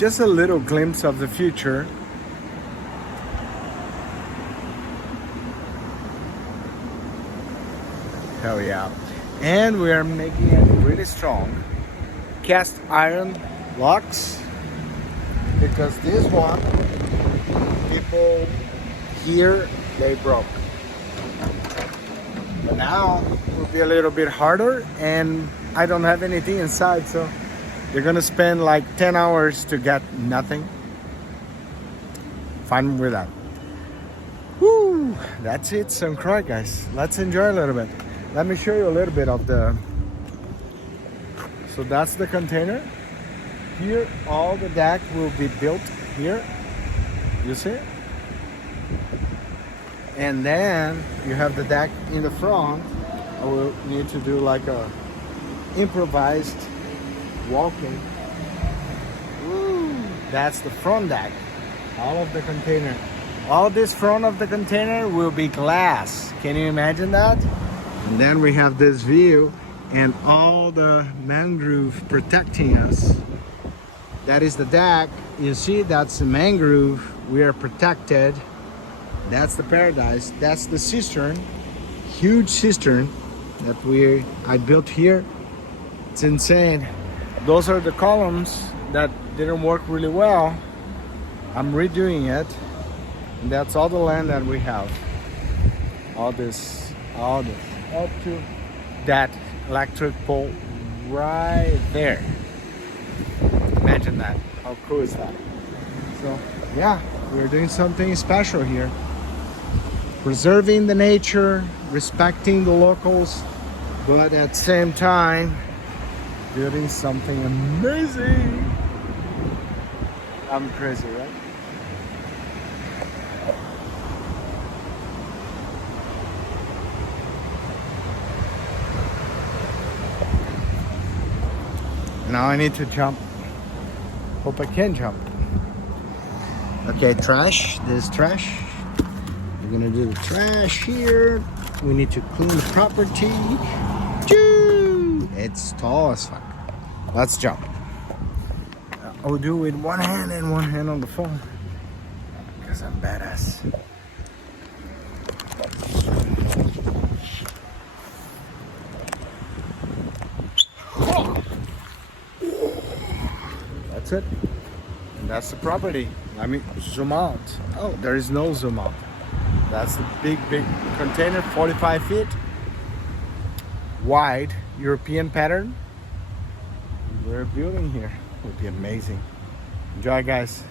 Just a little glimpse of the future. Hell yeah. And we are making it really strong. Cast iron locks. Because this one, people here, they broke. But now it will be a little bit harder, and I don't have anything inside, so you're gonna spend like 10 hours to get nothing. Fine with that. Woo! That's it, some Croix, guys. Let's enjoy a little bit. Let me show you a little bit of the... So that's the container. Here, all the deck will be built here. You see? And then you have the deck in the front. I will need to do like a improvised walking. Woo! That's the front deck. All of the container. All this front of the container will be glass. Can you imagine that? And then we have this view and all the mangrove protecting us. That is the deck. You see, that's the mangrove. We are protected. That's the paradise. That's the cistern. Huge cistern that I built here. It's insane. Those are the columns that didn't work really well. I'm redoing it. And that's all the land that we have. All this, up to that electric pole right there. Imagine that. How cool is that? So yeah, we're doing something special here. Preserving the nature, respecting the locals, but at the same time, building something amazing. I'm crazy, right? Now I need to jump. Hope I can jump. Okay, trash. This trash. We're gonna do the trash here. We need to clean the property. Choo! It's tall as fuck. Let's jump. I'll do it with one hand and one hand on the phone. Because I'm badass. That's it. And that's the property. Let me zoom out. Oh, there is no zoom out. That's the big container, 45 feet wide, European pattern. We're building here. It would be amazing. Enjoy, guys.